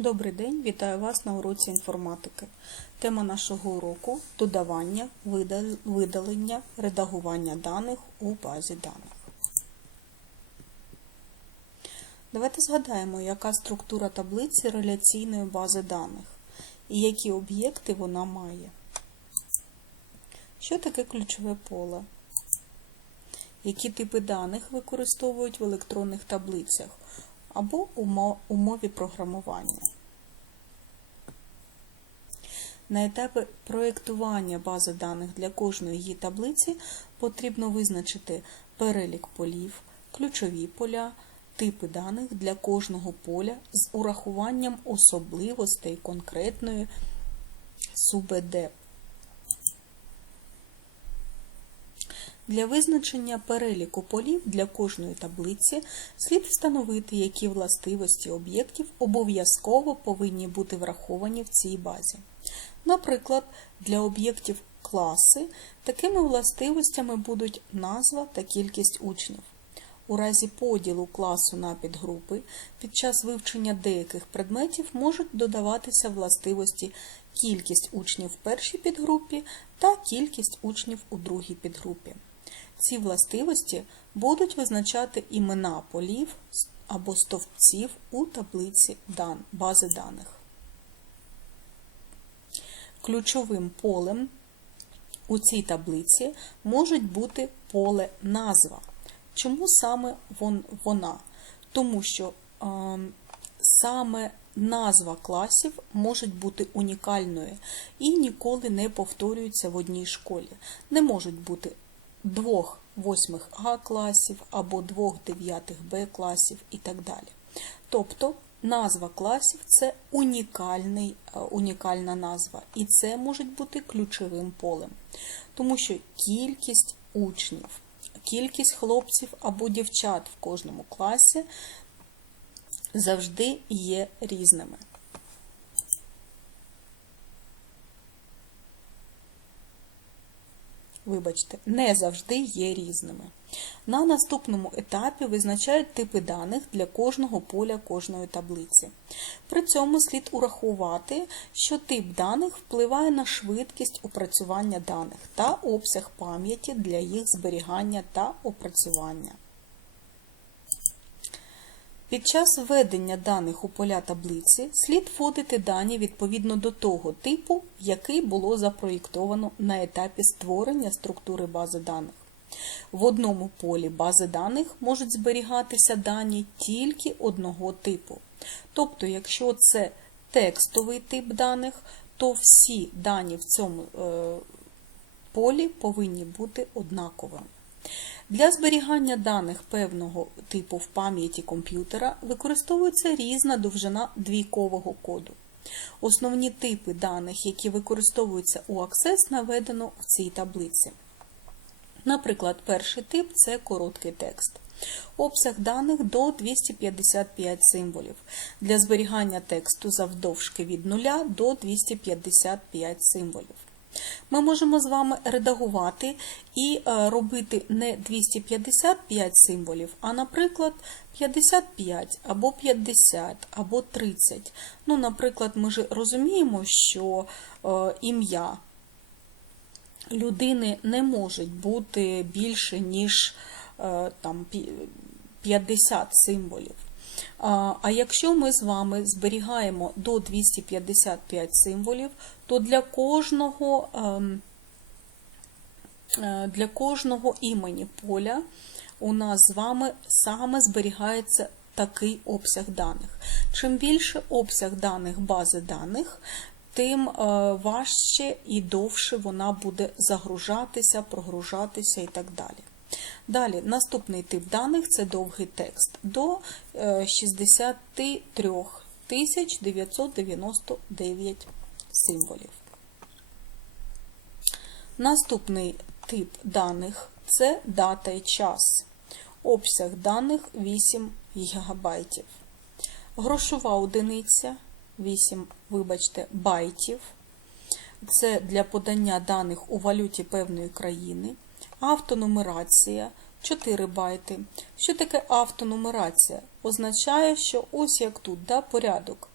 Добрий день, вітаю вас на уроці інформатики. Тема нашого уроку додавання, видалення, редагування даних у базі даних. Давайте згадаємо, яка структура таблиці реляційної бази даних і які об'єкти вона має. Що таке ключове поле? Які типи даних використовують в електронних таблицях або умо- у мові програмування? На етапі проєктування бази даних для кожної її таблиці потрібно визначити перелік полів, ключові поля, типи даних для кожного поля з урахуванням особливостей конкретної СУБД. Для визначення переліку полів для кожної таблиці слід встановити, які властивості об'єктів обов'язково повинні бути враховані в цій базі. Наприклад, для об'єктів класи такими властивостями будуть назва та кількість учнів. У разі поділу класу на підгрупи під час вивчення деяких предметів можуть додаватися властивості кількість учнів в першій підгрупі та кількість учнів у другій підгрупі. Ці властивості будуть визначати імена полів або стовпців у таблиці дан- бази даних. Ключовим полем у цій таблиці може бути поле назва. Чому саме вон- вона? Тому що е, саме назва класів може бути унікальною і ніколи не повторюється в одній школі. Не можуть бути двох восьмих А класів або двох дев'ятих Б класів і так далі. Тобто назва класів це унікальний, е, унікальна назва, і це може бути ключовим полем, тому що кількість учнів, кількість хлопців або дівчат в кожному класі завжди є різними. Вибачте, не завжди є різними. На наступному етапі визначають типи даних для кожного поля кожної таблиці. При цьому слід урахувати, що тип даних впливає на швидкість опрацювання даних та обсяг пам'яті для їх зберігання та опрацювання. Під час введення даних у поля таблиці слід вводити дані відповідно до того типу, який було запроєктовано на етапі створення структури бази даних. В одному полі бази даних можуть зберігатися дані тільки одного типу. Тобто, якщо це текстовий тип даних, то всі дані в цьому е, полі повинні бути однаковими. Для зберігання даних певного типу в пам'яті комп'ютера використовується різна довжина двійкового коду. Основні типи даних, які використовуються у Access, наведено в цій таблиці. Наприклад, перший тип це короткий текст. Обсяг даних до 255 символів. Для зберігання тексту завдовжки від 0 до 255 символів. Ми можемо з вами редагувати і е, робити не 255 символів, а, наприклад, 55 або 50 або 30. Ну, наприклад, ми ж розуміємо, що е, ім'я людини не може бути більше, ніж е, там, 50 символів. А якщо ми з вами зберігаємо до 255 символів, то для кожного, ем, е, для кожного імені поля у нас з вами саме зберігається такий обсяг даних. Чим більше обсяг даних бази даних, тим е, важче і довше вона буде загружатися, прогружатися і так далі. Далі, наступний тип даних це довгий текст до е, 63 999 символів. Наступний тип даних це дата і час. Обсяг даних 8 ГБ. Грошова одиниця 8, вибачте, байтів. Це для подання даних у валюті певної країни. Автонумерація 4 байти. Що таке автонумерація? Означає, що ось як тут да, порядок.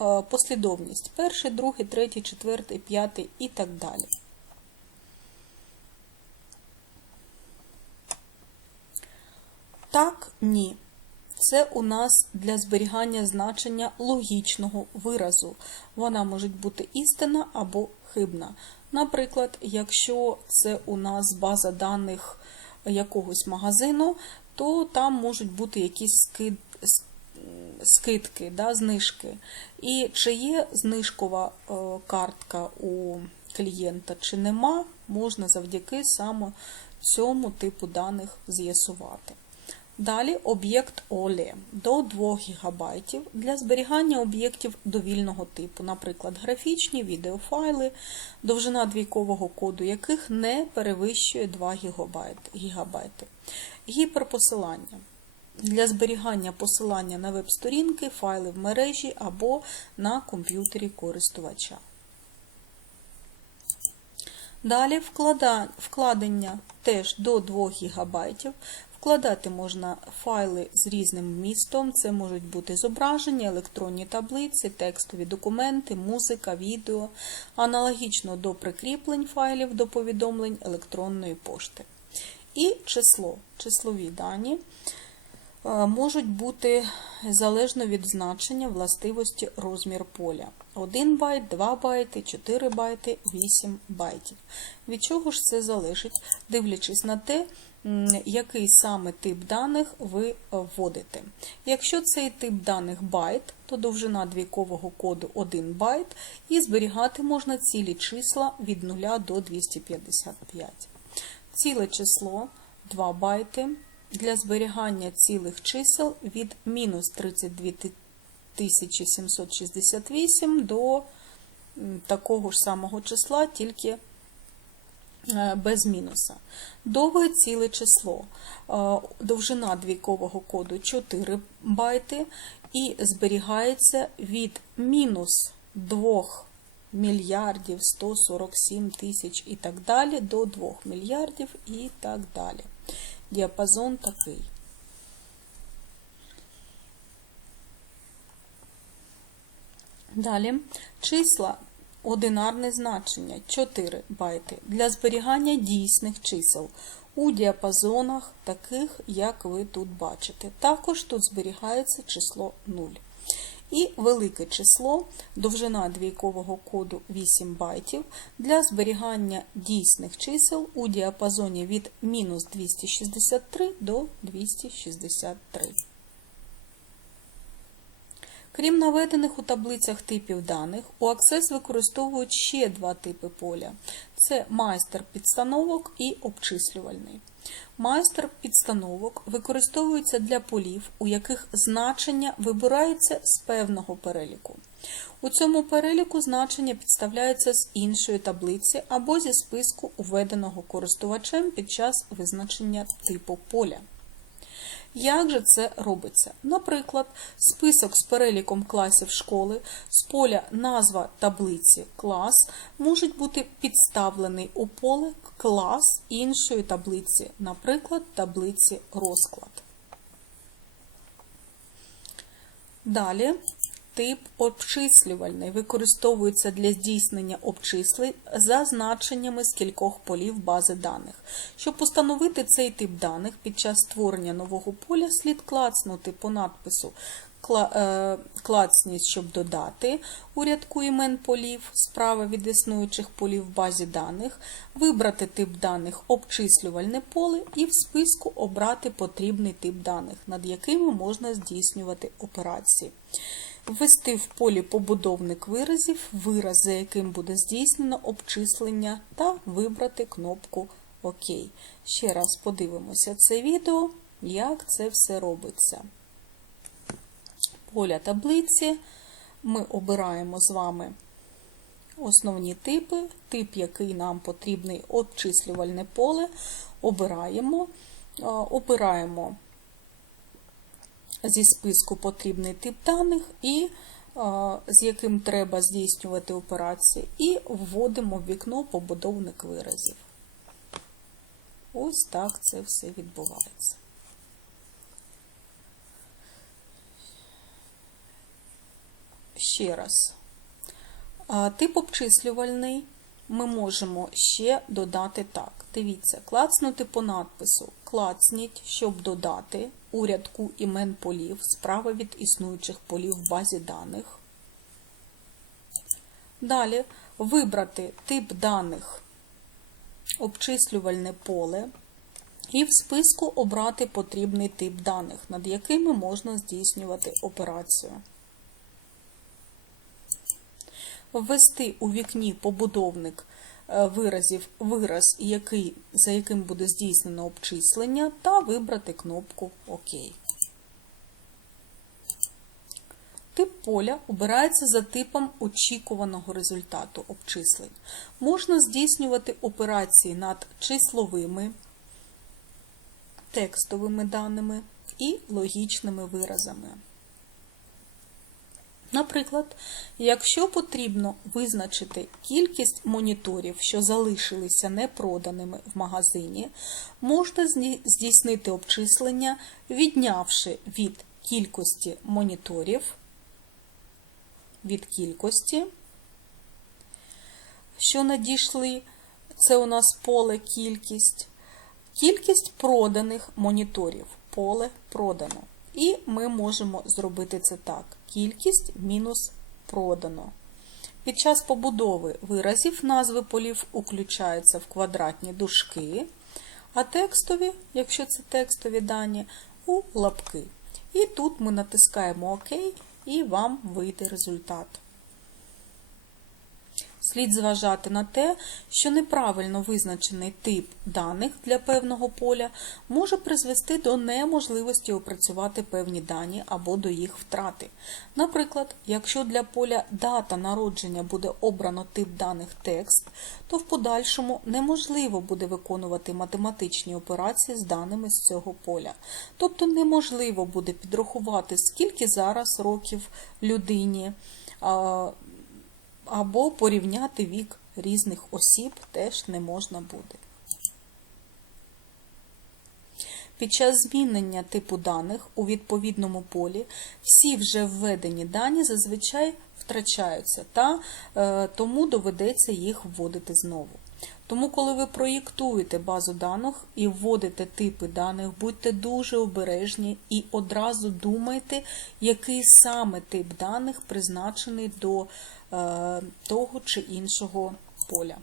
е, послідовність. Перший, другий, третій, четвертий, п'ятий і так далі. Так, ні. Це у нас для зберігання значення логічного виразу. Вона може бути істинна або хибна. Наприклад, якщо це у нас база даних якогось магазину, то там можуть бути якісь скид, скидки, да, знижки. І чи є знижкова е, картка у клієнта, чи нема, можна завдяки саме цьому типу даних з'ясувати. Далі об'єкт OLE до 2 ГБ для зберігання об'єктів довільного типу, наприклад, графічні відеофайли, довжина двійкового коду яких не перевищує 2 ГБ. Гіперпосилання для зберігання посилання на веб-сторінки, файли в мережі або на комп'ютері користувача. Далі вкладення теж до 2 ГБ. Вкладати можна файли з різним вмістом, це можуть бути зображення, електронні таблиці, текстові документи, музика, відео, аналогічно до прикріплень файлів до повідомлень електронної пошти. І число, числові дані е, можуть бути залежно від значення властивості розмір поля. 1 байт, 2 байти, 4 байти, 8 байтів. Від чого ж це залежить, дивлячись на те, який саме тип даних ви вводите. Якщо цей тип даних байт, то довжина двійкового коду 1 байт, і зберігати можна цілі числа від 0 до 255. Ціле число 2 байти. Для зберігання цілих чисел від мінус 32 768 до такого ж самого числа, тільки Е, без мінуса. Довге ціле число. Е, довжина двійкового коду 4 байти і зберігається від мінус 2 мільярдів 147 тисяч і так далі до 2 мільярдів і так далі. Діапазон такий. Далі числа Одинарне значення 4 байти для зберігання дійсних чисел у діапазонах, таких, як ви тут бачите. Також тут зберігається число 0. І велике число, довжина двійкового коду 8 байтів для зберігання дійсних чисел у діапазоні від мінус 263 до 263. Крім наведених у таблицях типів даних, у Access використовують ще два типи поля: це майстер підстановок і обчислювальний. Майстер підстановок використовується для полів, у яких значення вибираються з певного переліку. У цьому переліку значення підставляються з іншої таблиці або зі списку, введеного користувачем під час визначення типу поля. Як же це робиться? Наприклад, список з переліком класів школи з поля назва таблиці клас можуть бути підставлений у поле клас іншої таблиці, наприклад, таблиці розклад. Далі Тип обчислювальний використовується для здійснення обчислень за значеннями з кількох полів бази даних. Щоб установити цей тип даних під час створення нового поля, слід клацнути по надпису е, клацність, щоб додати у рядку імен полів справа від існуючих полів в базі даних, вибрати тип даних обчислювальне поле і в списку обрати потрібний тип даних, над якими можна здійснювати операції. Ввести в полі побудовник виразів, вираз, за яким буде здійснено обчислення, та вибрати кнопку ОК. Ще раз подивимося це відео, як це все робиться. Поля таблиці ми обираємо з вами основні типи, тип, який нам потрібний обчислювальне поле, обираємо, обираємо зі списку потрібний тип даних, і з яким треба здійснювати операції, і вводимо в вікно побудовник виразів. Ось так це все відбувається. ще раз. Тип обчислювальний ми можемо ще додати так. Дивіться, клацнути по надпису. Клацніть, щоб додати у рядку імен полів справа від існуючих полів в базі даних. Далі вибрати тип даних обчислювальне поле і в списку обрати потрібний тип даних, над якими можна здійснювати операцію. Ввести у вікні побудовник е, виразів вираз, який, за яким буде здійснено обчислення, та вибрати кнопку ОК. Тип поля обирається за типом очікуваного результату обчислень. Можна здійснювати операції над числовими, текстовими даними і логічними виразами. Наприклад, якщо потрібно визначити кількість моніторів, що залишилися непроданими в магазині, можна здійснити обчислення, віднявши від кількості моніторів від кількості, що надійшли, це у нас поле кількість, кількість проданих моніторів, поле продано. І ми можемо зробити це так: кількість мінус продано. Під час побудови виразів назви полів включаються в квадратні дужки, а текстові, якщо це текстові дані, у лапки. І тут ми натискаємо ОК і вам вийде результат. Слід зважати на те, що неправильно визначений тип даних для певного поля може призвести до неможливості опрацювати певні дані або до їх втрати. Наприклад, якщо для поля дата народження буде обрано тип даних текст, то в подальшому неможливо буде виконувати математичні операції з даними з цього поля. Тобто неможливо буде підрахувати, скільки зараз років людині або порівняти вік різних осіб теж не можна буде. Під час змінення типу даних у відповідному полі всі вже введені дані зазвичай втрачаються, та е, тому доведеться їх вводити знову. Тому, коли ви проєктуєте базу даних і вводите типи даних, будьте дуже обережні і одразу думайте, який саме тип даних призначений до е, того чи іншого поля.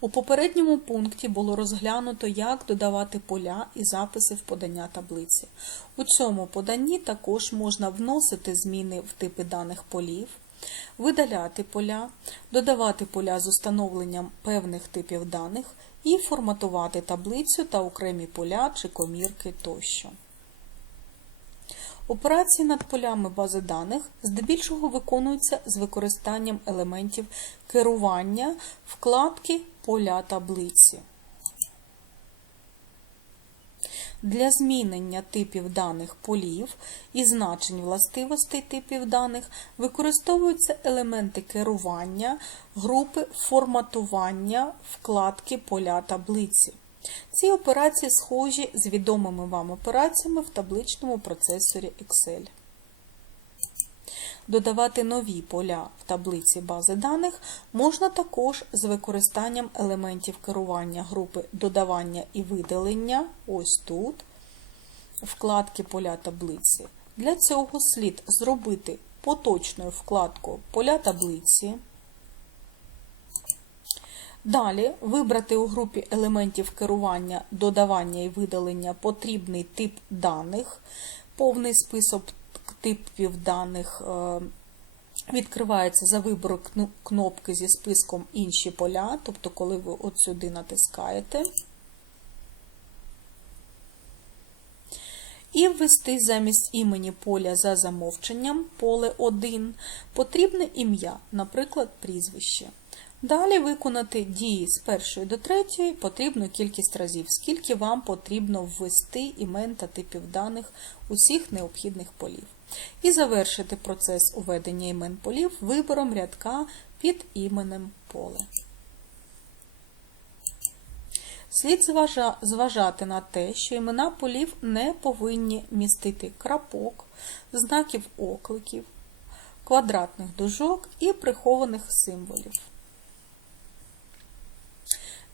У попередньому пункті було розглянуто, як додавати поля і записи в подання таблиці. У цьому поданні також можна вносити зміни в типи даних полів, видаляти поля, додавати поля з установленням певних типів даних і форматувати таблицю та окремі поля чи комірки тощо. Операції над полями бази даних здебільшого виконуються з використанням елементів керування вкладки поля таблиці. Для змінення типів даних полів і значень властивостей типів даних використовуються елементи керування, групи форматування вкладки поля таблиці. Ці операції схожі з відомими вам операціями в табличному процесорі Excel. Додавати нові поля в таблиці бази даних можна також з використанням елементів керування групи додавання і видалення, ось тут, вкладки поля таблиці. Для цього слід зробити поточною вкладку поля таблиці. Далі вибрати у групі елементів керування, додавання і видалення потрібний тип даних, повний список типів даних е, відкривається за вибором кнопки зі списком інші поля, тобто, коли ви от сюди натискаєте. І ввести замість імені поля за замовченням поле 1 потрібне ім'я, наприклад, прізвище. Далі виконати дії з першої до третьої потрібну кількість разів, скільки вам потрібно ввести імен та типів даних усіх необхідних полів. І завершити процес уведення імен полів вибором рядка під іменем поле. Слід зважати на те, що імена полів не повинні містити крапок, знаків окликів, квадратних дужок і прихованих символів.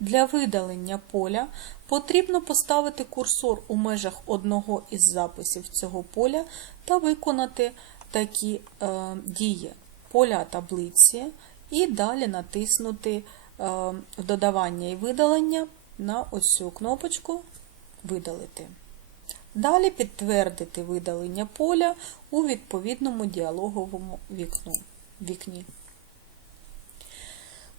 Для видалення поля потрібно поставити курсор у межах одного із записів цього поля та виконати такі е, дії поля таблиці і далі натиснути е, додавання і видалення на ось цю кнопочку Видалити. Далі підтвердити видалення поля у відповідному діалоговому вікну, вікні.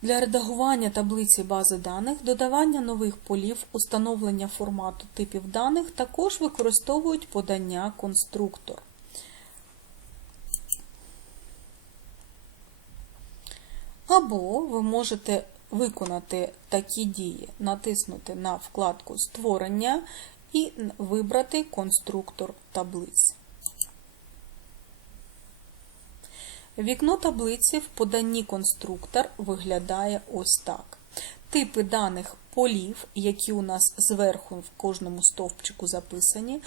Для редагування таблиці бази даних, додавання нових полів, установлення формату типів даних також використовують подання конструктор. Або ви можете виконати такі дії, натиснути на вкладку Створення і вибрати конструктор таблиць. Вікно таблиці в поданні конструктор виглядає ось так. Типи даних полів, які у нас зверху в кожному стовпчику записані,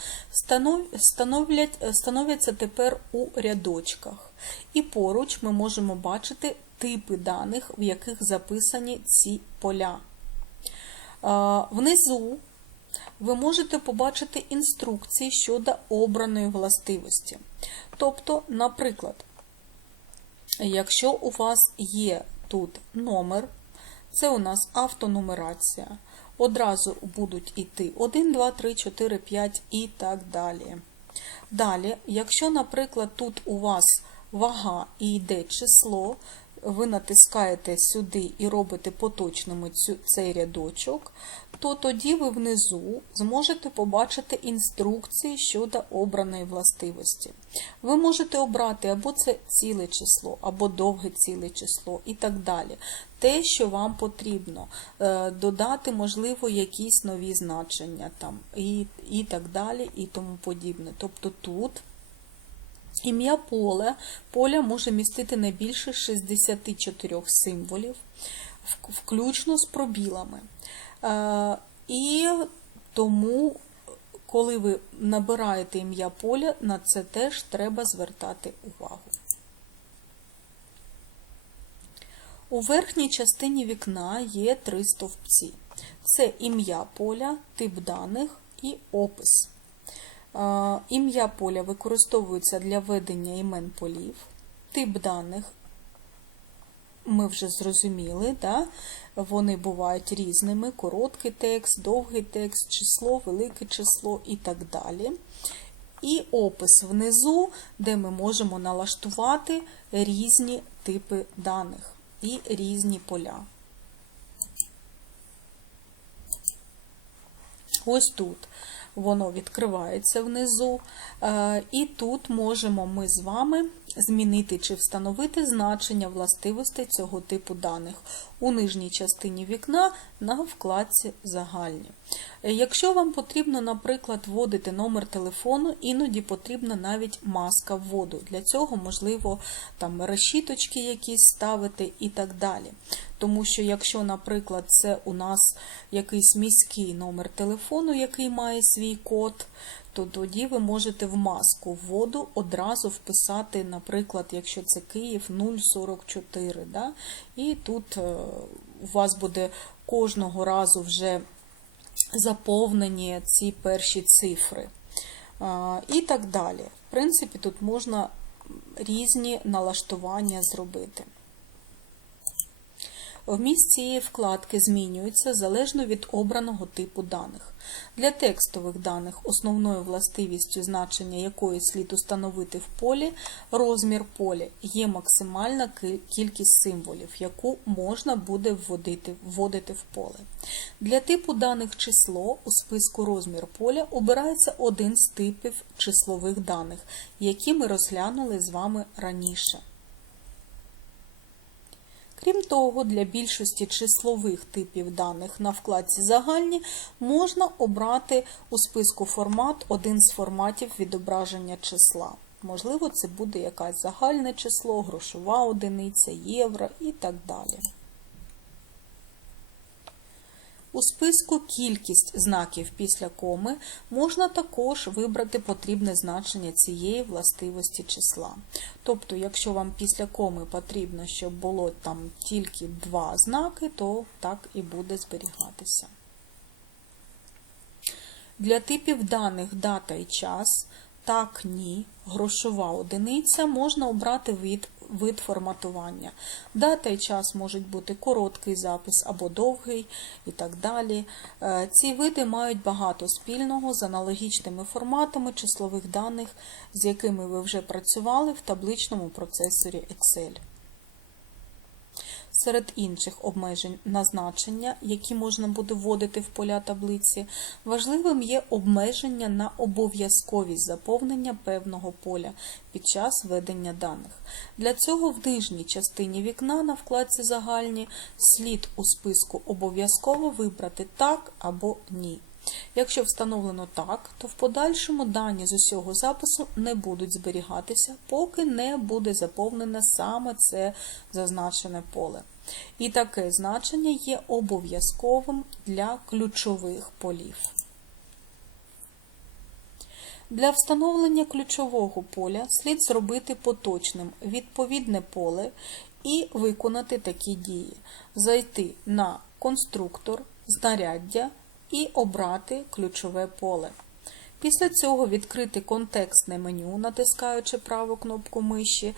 становляться тепер у рядочках. І поруч ми можемо бачити типи даних, в яких записані ці поля. Внизу ви можете побачити інструкції щодо обраної властивості. Тобто, наприклад, Якщо у вас є тут номер, це у нас автонумерація. Одразу будуть йти 1, 2, 3, 4, 5 і так далі. Далі, якщо, наприклад, тут у вас вага і йде число, ви натискаєте сюди і робите поточними цей рядочок, то тоді ви внизу зможете побачити інструкції щодо обраної властивості. Ви можете обрати або це ціле число, або довге ціле число і так далі. Те, що вам потрібно, Е, додати, можливо, якісь нові значення там, і, і так далі, і тому подібне. Тобто тут. Ім'я поле поля може містити не більше 64 символів, включно з пробілами. Е, І тому, коли ви набираєте ім'я поля, на це теж треба звертати увагу. У верхній частині вікна є три стовпці: це ім'я поля, тип даних і опис. Е, Ім'я поля використовується для ведення імен полів. Тип даних ми вже зрозуміли, да? вони бувають різними: короткий текст, довгий текст, число, велике число і так далі. І опис внизу, де ми можемо налаштувати різні типи даних і різні поля. Ось тут воно відкривається внизу, е, і тут можемо ми з вами змінити чи встановити значення властивостей цього типу даних у нижній частині вікна на вкладці Загальні. Е, Якщо вам потрібно, наприклад, вводити номер телефону, іноді потрібна навіть маска вводу. Для цього, можливо, там решіточки якісь ставити і так далі. Тому що, якщо, наприклад, це у нас якийсь міський номер телефону, який має свій код, то тоді ви можете в маску вводу одразу вписати, наприклад, якщо це Київ 044. Да? І тут е, у вас буде кожного разу вже заповнені ці перші цифри. І так далі. В принципі, тут можна різні налаштування зробити. Вміст цієї вкладки змінюється залежно від обраного типу даних. Для текстових даних основною властивістю значення якої слід установити в полі розмір поля є максимальна кількість символів, яку можна буде вводити, вводити в поле. Для типу даних число у списку розмір поля обирається один з типів числових даних, які ми розглянули з вами раніше. Крім того, для більшості числових типів даних на вкладці Загальні можна обрати у списку формат один з форматів відображення числа. Можливо, це буде якесь загальне число, грошова одиниця, євро і так далі. У списку кількість знаків після коми можна також вибрати потрібне значення цієї властивості числа. Тобто, якщо вам після коми потрібно, щоб було там тільки два знаки, то так і буде зберігатися. Для типів даних дата і час, так, ні, грошова одиниця можна обрати вид, вид форматування. Дата і час можуть бути короткий запис або довгий і так далі. Е, Ці види мають багато спільного з аналогічними форматами числових даних, з якими ви вже працювали в табличному процесорі Excel. Серед інших обмежень на значення, які можна буде вводити в поля таблиці, важливим є обмеження на обов'язковість заповнення певного поля під час ведення даних. Для цього в нижній частині вікна на вкладці Загальні слід у списку обов'язково вибрати так або ні. Якщо встановлено так, то в подальшому дані з усього запису не будуть зберігатися, поки не буде заповнене саме це зазначене поле. І таке значення є обов'язковим для ключових полів. Для встановлення ключового поля слід зробити поточним відповідне поле і виконати такі дії: зайти на конструктор, знаряддя і обрати ключове поле. Після цього відкрити контекстне меню, натискаючи праву кнопку миші,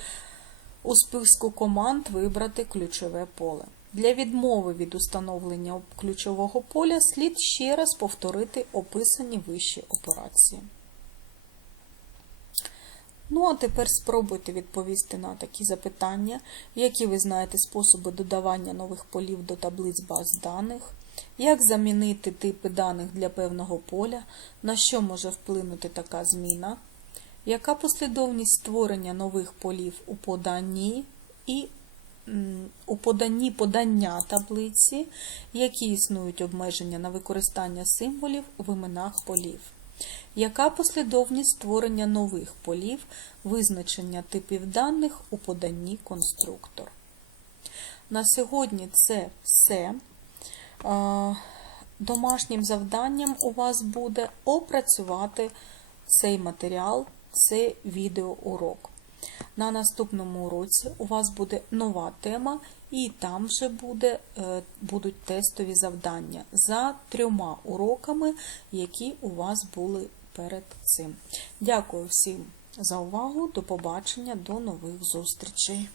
у списку команд вибрати ключове поле. Для відмови від установлення ключового поля слід ще раз повторити описані вищі операції. Ну, а тепер спробуйте відповісти на такі запитання, які ви знаєте способи додавання нових полів до таблиць баз даних, як замінити типи даних для певного поля, на що може вплинути така зміна, яка послідовність створення нових полів у поданні і у поданні подання таблиці, які існують обмеження на використання символів в іменах полів. Яка послідовність створення нових полів, визначення типів даних у поданні конструктор? На сьогодні це все. Домашнім завданням у вас буде опрацювати цей матеріал, цей відеоурок. На наступному уроці у вас буде нова тема, і там вже буде, е, будуть тестові завдання за трьома уроками, які у вас були перед цим. Дякую всім за увагу. До побачення, до нових зустрічей.